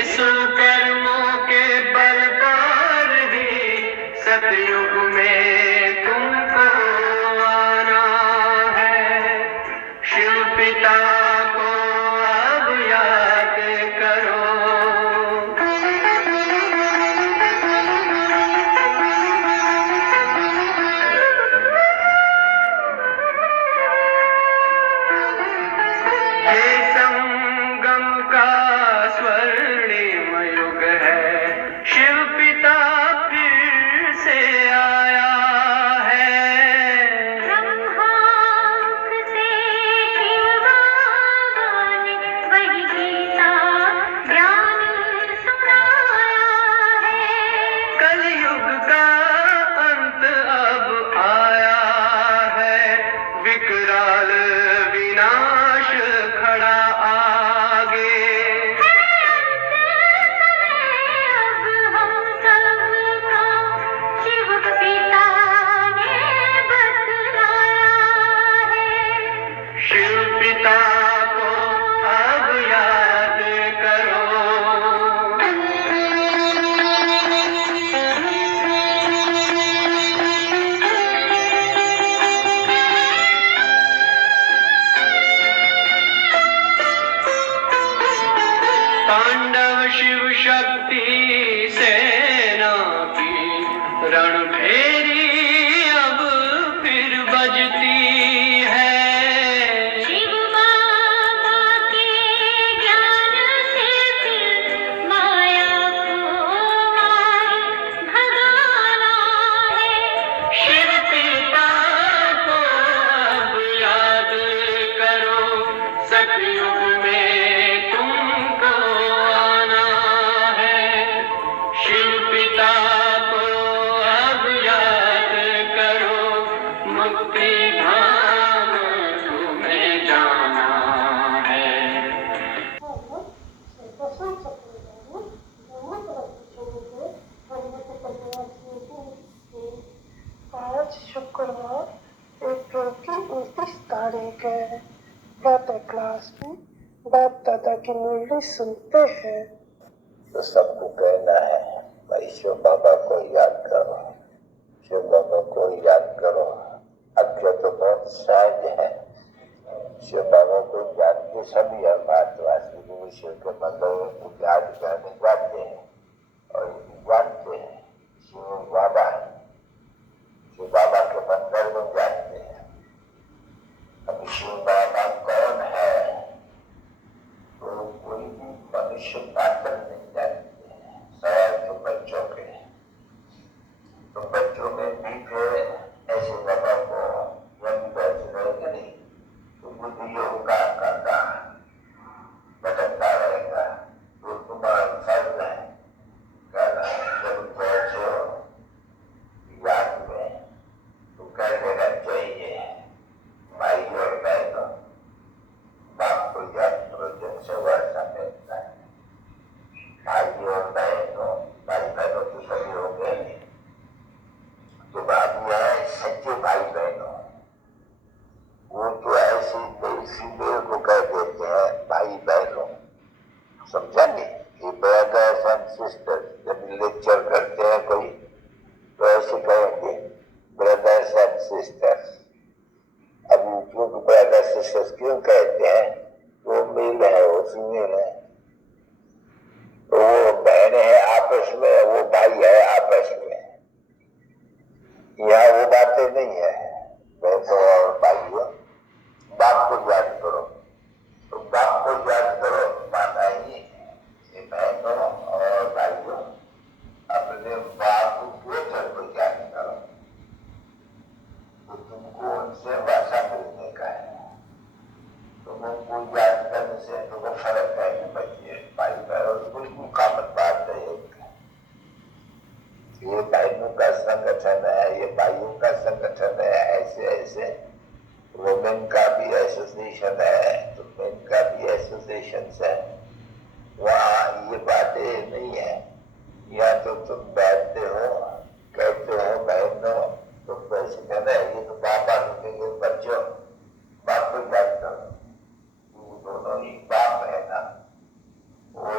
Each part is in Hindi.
इस कर्मों के बल पर ही सतयुग में तुमको आना है। शिव पिता को अब याद करो। ये संगम का स्वर्णिम युग है, शिव पिता फिर से आया है। ब्रह्मांड से शिव बाबा ने वही गीता ज्ञान सुनाया है। कलयुग का अंत अब आया है, विकराल विनाश खड़ा आगे। अब हम सबका शिव पिता ने बतलाया है। शिव पिता को अब याद करो। तांडव शिव शक्ति सेना की रणभेरी अब फिर बजती है। शिव बाबा के ज्ञान से फिर माया को मार भगाना है। शिव पिता को अब याद करो, सतयुग में तुमको आना है। शिव पिता को अब याद करो, मुक्ति धाम तुम्हें जाना है। आज शुक्रवार अप्रैल की 29 तारीख है। प्रातः क्लास में बाप दादा की मुरली सुनते हैं। तो सबको कहना है भाई शिव बाबा को याद करो, शिव बाबा को याद करो। अज्ञा तो बहुत सहज है, शिव बाबा को याद के सभी भारतवासी गुरु शिव के मंदिरों को याद करने जाते हैं और जानते हैं शिव बाबा के मंदिर में जाते हैं। अब शिव बाबा कौन है तो कोई भी मनुष्य पात्र नहीं जानते हैं, सवाल तो बच्चों के। तो बच्चों में भी फिर ऐसे बाबा को यदि बैठ रहेगा नहीं तो बुद्धियों का भटकता रहेगा। तो तुम्हारा फर्ज है कहना जब पहुंचे हो याद में तो कह देना चाहिए भाई और बहनों, बाप को याद करो जिनसे वर्षा मिलता है। भाई और बहनों, भाई बहनों तो सभी हो गए नहीं, जो बाबू है सच्चे भाई बहनों, वो तो ऐसी इसीलिए को कह देते हैं भाई बहनों, समझा नहीं? ये ब्रदर्स एंड सिस्टर्स जब लेक्चर करते हैं कोई तो ऐसे कहेंगे ब्रदर्स एंड सिस्टर्स। अब क्यों ब्रदर्स सिस्टर्स क्यों कहते हैं? वो मेल है, वो फीमेल है, तो वो बहन है आपस में, वो भाई है आपस में। यहाँ वो बातें नहीं है बहनों और भाइयों। बाप को याद करो, तो बाप को याद करो माना ही ये बहनों और भाइयों अपने बाप को याद करो, तो तुमको उनसे भाषा मिलने का है। तुम उनको याद करने से तुमको फर्क है कि बच्चे भाई बहनों बिल्कुल कॉमन बात है। ये बहनों का संगठन है, ये भाइयों का संगठन है, ऐसे ऐसे वुमेन का भी एसोसिएशन है, तो मेन का भी एसोसिएशन है। वहाँ ये बातें नहीं है। यहाँ तो तुम बैठते हो कहते हो बहनों, तुम कैसे कहना है ये तो पापा रुकेंगे बच्चों, बाप को याद करो। दोनों ही बाप है ना, वो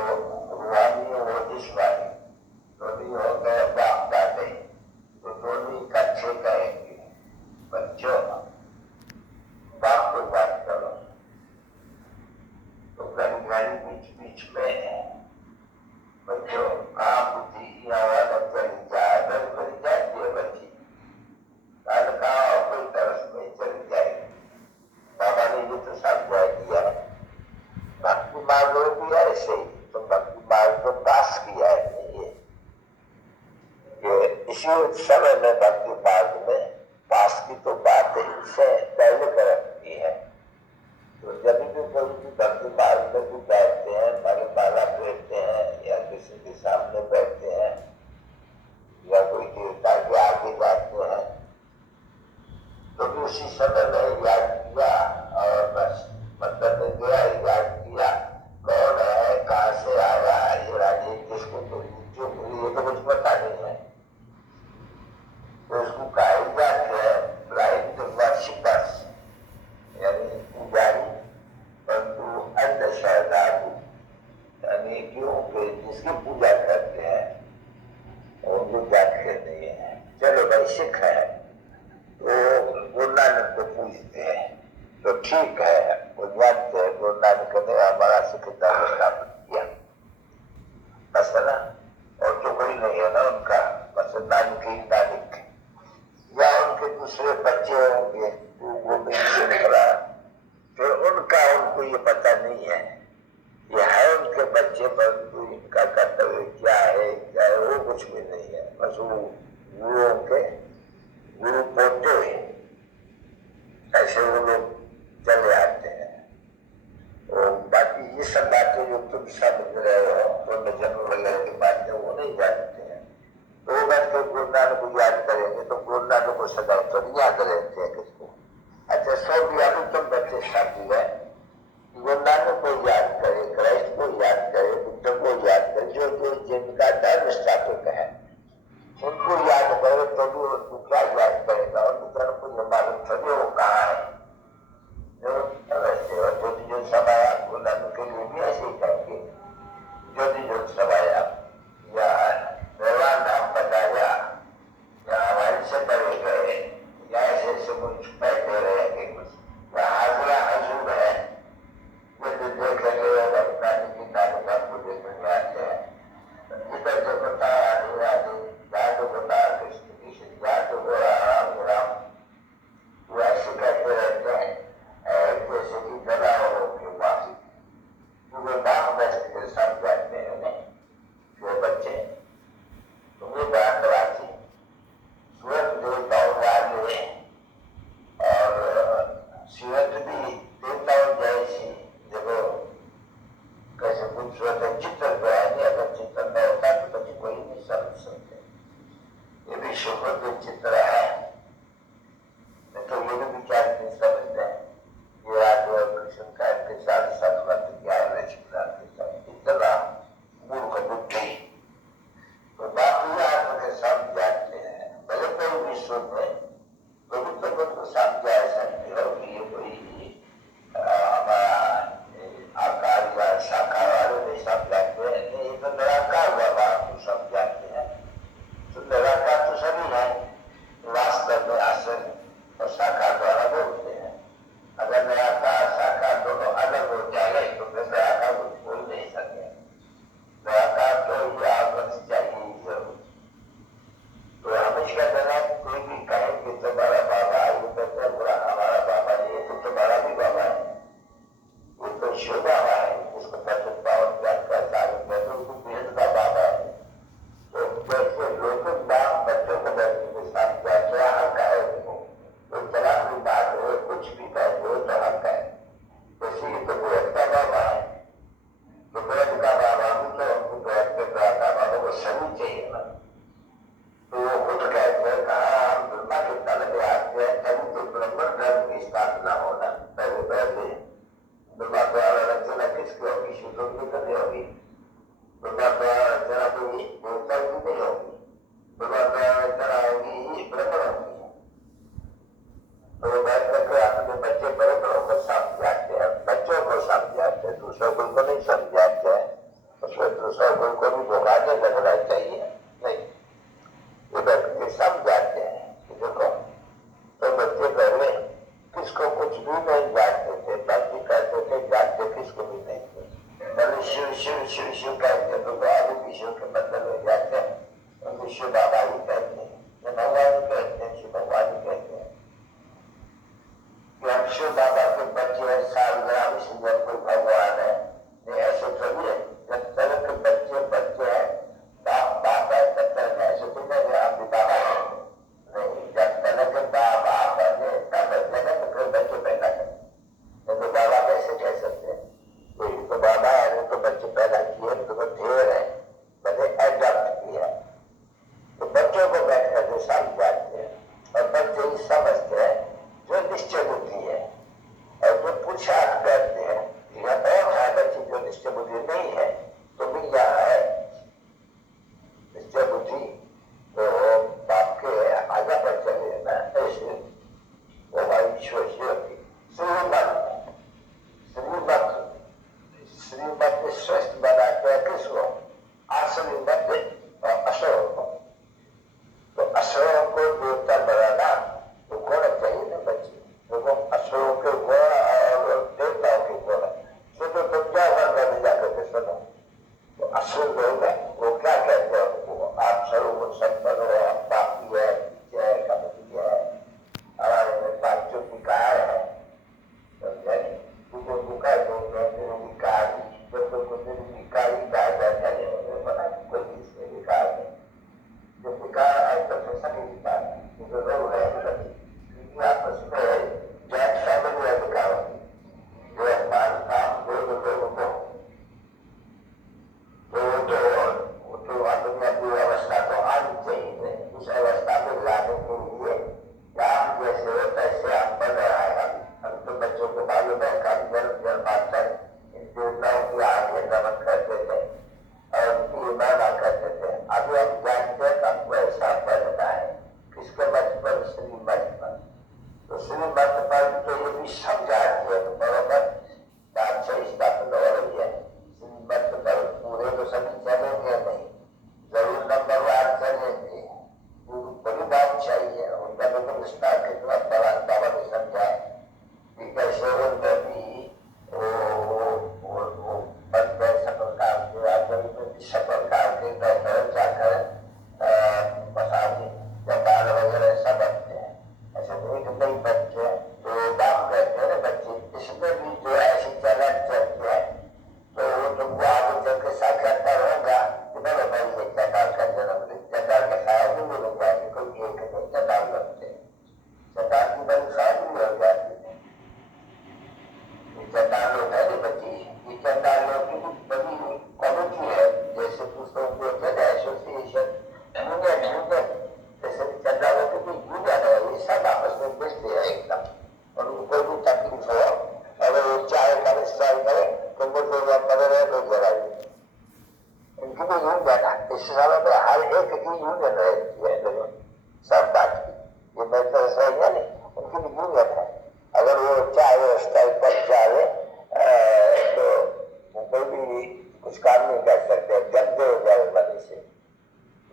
बीच बीच में बच्चों कहाँ बुद्धि आवाज चली जाए बड़ी जाती है बच्ची कल का कोई तरस में चली जाएगी। बाबा ने ये तो समझा दिया भक्ति मार्ग भी ऐसे ही तो भक्ति मार्ग को पास किया है ये इसी समय में भक्ति मार्ग में पास की तो बात इनसे पहले कर रखी है। तो जब भी कोई भी भक्ति मार्ग में भी बैठते हैं माला फेरते हैं या किसी के सामने बैठते हैं या कोई देवता के आगे जाते हैं तो भी उसी समय में याद किया और बस मतलब में गया याद किया कौन है कहाँ से आया ये राजी किसको मिली जो मिली ये तो कुछ पता नहीं है। तो उसको कहा जाते हैं ब्लाइंड वर्शिपर्स यानी पुजारी परंतु अंधश्रद्धालु यानी क्योंकि जिसकी पूजा करते हैं उनको जानते नहीं है। चलो भाई सिख है तो गुरु नानक को पूजते हैं तो ठीक है वो जानते हैं गुरु नानक ने हमारा सिख धर्म स्थापित किया बस है ना और तो कोई नहीं है ना उनका बस नानक ही नानक या उनके दूसरे बच्चे होंगे गोविंद श्रृंखला फिर उनका उनको ये पता नहीं है ये है उनके बच्चे परंतु इनका कर्तव्य क्या है वो कुछ भी नहीं है। बस वो गुरुओं के गुरु पोते ऐसे वो लोग चले आते हैं और बाकी ये सब बातें जो तुम समझ रहे हो तो जन्म वगैरह की बातें वो नहीं जानते हैं। तो वो बात को गुरु नानक को याद करेंगे तो गुरु नानक को सदा तो याद रहते हैं किसको। अच्छा सौ भी अभी तुम बच्चे साथी है गुरु नानक को याद करे क्राइस्ट को याद करे बुद्ध को याद करे जो जो जिनका धर्म स्थापक है उनको याद करे तो भी उनको क्या याद करेगा उनको धर्म को जो मालूम थोड़ी वो कहाँ है जो जो समाया गुरु नानक के लिए भी ऐसे ही करेंगे जो समाया या मेरा नाम बताया या हमारे से बड़े गए या ऐसे ऐसे कुछ बैठे रहेंगे कुछ या हाजरा हजूर है ये जो देख रहे हो अपना की नानक आपको देखने आते हैं इधर जो बता आदि आदि या तो बता कृष्ण या तो बोला राम राम वो ऐसे कहते रहते हैं जैसे कि गला हो के वासी वो नाम बैठे सब जाते हैं उन्हें वो बच्चे तुम्हें बात राखी सूरत देवताओं वाले और सूरत भी देवताओं जैसी देखो कैसे खूबसूरत है चित्र बनाने अगर चित्र न होता तो बच्चे कोई नहीं समझ सकते ये भी शुभ चित्र है तो ये भी विचार नहीं समझते हैं ये राज और कृष्ण का के साथ सतमत ज्ञान रचना के साथ इतना मूर्ख बुद्धि तो बाकी आत्म के सब जानते हैं भले कोई भी सुने तो भी तो उनको समझा सकते हो कि ये कोई हमारा आकार या शाखा वाले नहीं समझाते हैं नहीं तो निराकार बाबा को समझाते हैं तो निराकार तो सभी है वास्तव में आसन और शाखा द्वारा बोलते हैं। अगर निराकार शाखा दोनों अलग हो जाए तो फिर निराकार को बोल नहीं सके निराकार तो ये आवाज चाहिए जरूर। तो हमेशा देना कोई भी कहे कि तुम्हारा बाबा ये कहते हैं बुरा हमारा बाबा ये तो तुम्हारा भी बाबा है वो तो शिव बाबा है उसको पचन पावन ज्ञान का साधन है तो उसको भेद का बाबा है। तो जैसे लोग नाम बच्चों को बैठने के साथ बैठे हक है तो चला भी बात हो कुछ भी कहते हो तो हक है जैसे ये तो भेद का बाबा है तो भेद का बाबा भी तो हमको भेद के बाबा को सभी चाहिए ना। तो वो खुद कहते हैं कहा हम ब्रह्मा के तल में आते हैं तभी तो ब्रह्म धर्म की स्थापना होना पहले पहले ब्रह्मा द्वारा रचना किसकी होगी शुद्धों की कभी होगी ब्रह्मा द्वारा रचना तो ये देवता की नहीं होगी ब्रह्मा द्वारा रचना होगी ब्रह्म होगी। तो वो बैठ करके अपने बच्चे बड़े बड़ों को समझाते हैं बच्चों को समझाते हैं दूसरों को नहीं समझाते हैं उसमें दूसरों को भी भुगाने लगना चाहिए नहीं ये बच्चे समझाते हैं कि देखो तो बच्चे पहले किसको कुछ भी नहीं जानते थे बाकी कहते थे जानते किसको भी नहीं थे मनुष्य शिव शिव शिव कहते हैं तो आगे भी शिव के मतलब हो जाते हैं, उनको शिव बाबा ही कहते हैं, शिव भगवान ही कहते हैं, शिव भगवान ही कहते हैं कि हम शिव बाबा के बच्चे हैं, सालग्राम इसलिए कोई भगवान है। नहीं, ऐसे थोड़ी है, जब तक के बच्चे बच्चे हैं, बाप बाप है, तब तक ऐसे तो नहीं आप भी बाबा है नहीं, जब तक के बाप बाप है तब तक तो कोई बच्चे पैदा करें, तो बाबा कैसे कह सकते हैं? तो बाबा है तो बच्चे पैदा किए तो ढेर है, मैंने एडॉप्ट किया, तो बच्चों को बैठ कर जो समझाते हैं और बच्चे ही समझते हैं जो निश्चय बुद्धि है, और जो पुरुषार्थ करते हैं यह बहुत है बच्चे जो निश्चय बुद्धि नहीं है तो भी यह है निश्चय बुद्धि, तो बाप के आगे पर चले ना, ऐसे वो हमारी सोच होती। श्रीमत श्रेष्ठ बनाते हैं किसको? असलीमत और असुरों को, तो असुरों को देवता बनाना तो गुण चाहिए ना बच्चे, तो असुरों के गुण और देवताओं के गुण सुनो, तो क्या वर्णन जाकर के सुनो, तो असुर लोग वो क्या कहते हैं, वो आप सर्व संपन्न हो, आप पापी है, है कपटी है, हमारे में बातों की कार है, तुमको बुका निर्विकारी, जो तुमको निर्विकारी कहा जाता है बना कोई इसमें विकार नहीं, जो विकार है तो सभी विकार जो लोग है क्योंकि आपस में जैन फैमिली है विकार होती, जो अपमान काम लोग लोगों को तो अपनी अपनी अवस्था को आनी चाहिए, उस अवस्था में लाने के लिए काम जैसे हो तैसे आप बन रहा है। हम तो बच्चों को मालूम है कम जन्मांतर इन देवताओं की आगे नमन करते थे और उनकी इबादत करते थे, अभी हम जानते हैं हमको ऐसा बनना है, किसके मत पर? श्रीमत पर, तो श्रीमत पर तो ये भी समझाती है तो बराबर बात से स्थापना हो रही है, श्रीमत पर पूरे तो सभी चलेंगे नहीं, जरूर नंबर वार चलेंगे, बड़ी बात चाहिए, उनका तो विस्तार कितना बड़ा बाबा ने समझाए कि कैसे उनमें भी सफल काम के सफल काम के डॉक्टर जाकर मसाजी जबान वगैरह सब बनते हैं, ऐसे नहीं बनते हैं, तो बाप कहते हैं ना बच्चे इसमें भी जो ऐसी चलन चलती है तो तुमको आगे चल के साक्षात्कार होगा कि बराबर ये चटाल का जन्म ले, चटाल के साय भी मिल जाएगी, कोई एक नहीं चटाल बनते, चटाल की बड़ी साय भी हो जाती है, चटाल लोग है बच्ची, ये चटाल लोग की बड़ी कम्युनिटी है, जैसे दूसरों को एसोसिएशन जैसे चटालों की भी यूनियन है, ये सब आपस में मिलते हैं एकदम, और उनको भी तकलीफ हो अगर वो चाहे करे स्ट्राइक करे तो मुझे करे रहे लोग लड़ाई उनकी भी यूनियन है, इस समय में हर एक की यूनियन रहती है सब बात की, ये बेहतर सही है नहीं, उनकी भी यूनियन है, अगर वो चाहे स्ट्राइक पर जाए तो कोई भी कुछ काम नहीं कर सकते, गंदे हो जाए बने से,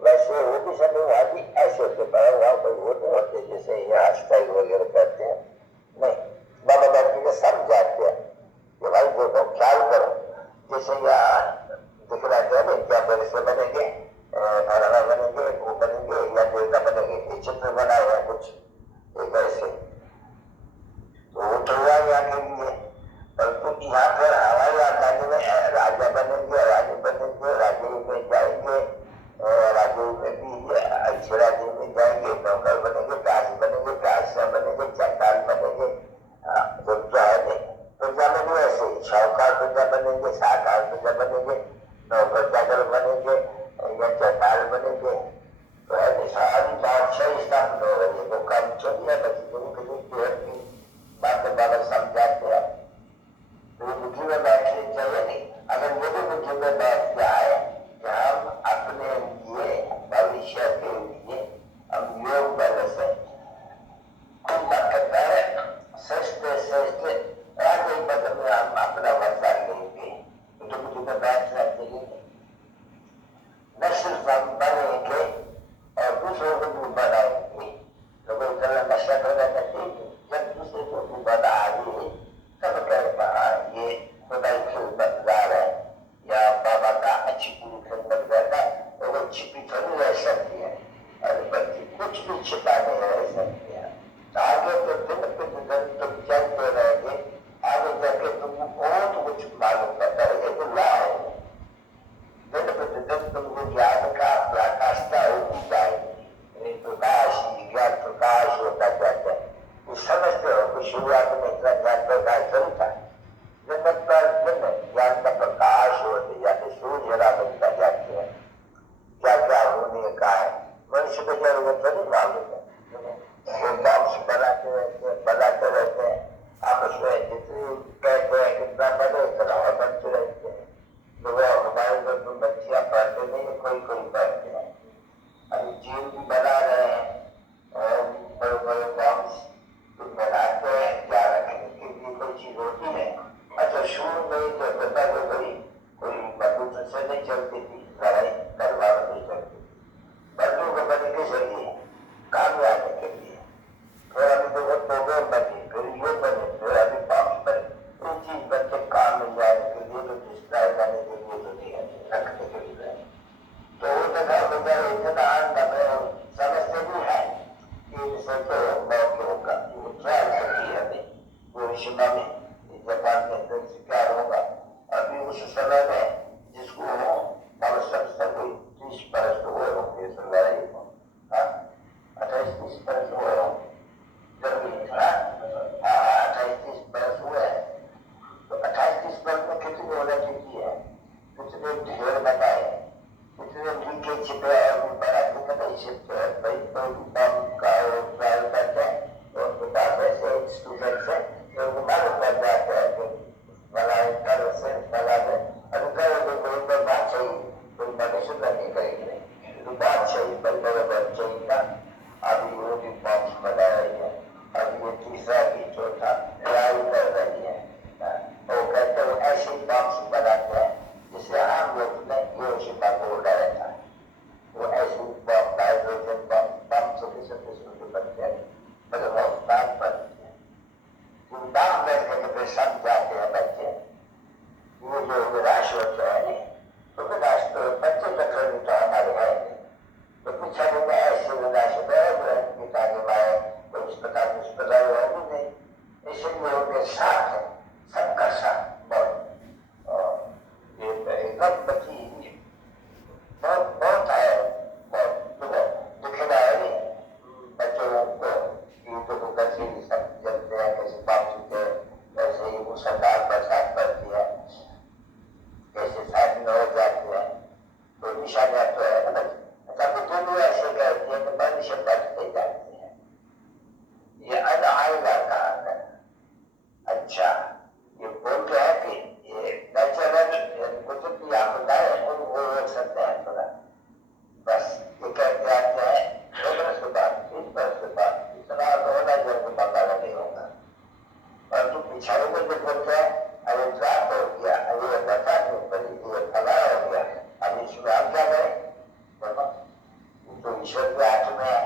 वैसे वो भी सब वहाँ भी ऐसे होते पर वहाँ कोई वो नहीं होते जैसे यहाँ स्ट्राइक वगैरह करते हैं, नहीं बाबा बैठ के समझाते हैं कि भाई देखो ख्याल करो, जैसे यहाँ दिख रहा है क्या मेरे से बनेंगे, फलाना बनेंगे, वो बनेंगे या देवता बनेंगे, ये चित्र बना हुआ है कुछ एक ऐसे, तो वो तो हुआ यहाँ के लिए, परंतु यहाँ पर हमारे आजादी में राजा बनेंगे, राजे बनेंगे, राजे में जाएंगे, राजे में भी अच्छे राज्य में जाएंगे, नौकर बनेंगे, काश बनेंगे, काशिया बनेंगे, चंडाल बनेंगे, प्रजा है नहीं, प्रजा में भी ऐसे शाहूकार प्रजा बनेंगे, साकार प्रजा बनेंगे, नौकर चाकर बनेंगे या चंडाल बनेंगे, तो ऐसी सारी बादशाही स्थापना हो रही है, वो कम चलिए बच्चे की बात बाबा समझाते हैं, तो बुद्धि में बैठनी चाहिए नहीं, अगर वो भी बुद्धि में बैठ जाए कि हम अपने लिए भविष्य के लिए हम योग बल से कुछ करता है श्रेष्ठ आगे पद में हम अपना वर्षा लेंगे, तो बुद्धि में बैठना चाहिए, न सिर्फ हम बनेंगे और दूसरों को भी बनाएंगे, तो कोई तरह नशा करना चाहिए, जब दूसरे को भी बना आगे तब कह ये खुदाई फिर बदलाव है या नहीं तो विनाश तो बच्चे चक्र भी तो हमारे है तो पीछा में ऐसे विनाश है पिता के माए तो इस प्रकार होगी नहीं इसलिए उनके साथ है सबका साथ बहुत ये एकदम बची बहुत बहुत है बहुत दुखदा है नहीं बच्चों को यूट्यूब को कैसे सब जलते हैं कैसे बाप चुके कैसे ही वो सरकार बरसात पड़ती है कैसे साथ में हो जाती है तो निशानियां तो है ना अच्छा तो तुम भी ऐसे कहती है तो मनुष्य बचते जाते हैं ये अनाएगा कहा है अच्छा ये बोलते हैं कि ये नेचुरल कुछ भी आपदा है वो हो सकते हैं थोड़ा बस ये कहते आते हैं 2 बरस के बाद 3 बरस के बाद इतना होना जब पता नहीं होगा और तुम पिछाड़े में जो बोलते हैं अरे ड्राफ्ट हो गया अरे ये बता नहीं पड़ी ये फला हो गया अब इसमें आप क्या करें तो ईश्वर के हाथ में है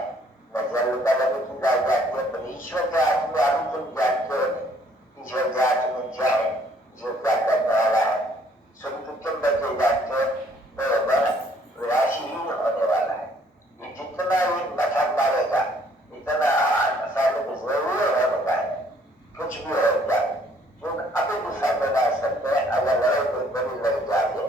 नजर लगा लगे की जा जाती है पर ईश्वर के हाथ में अभी तुम जानते हो ईश्वर के हाथ में क्या है जो क्या करने वाला है सब तुम बचे जाते हो तो राशि ही होने वाला है ये जितना ये नशा मारेगा इतना सालों में जरूर होने का है कुछ भी हो जाए जो अभी भी सामने ला सकते हैं अगर लड़ाई कोई बड़ी लड़ जाए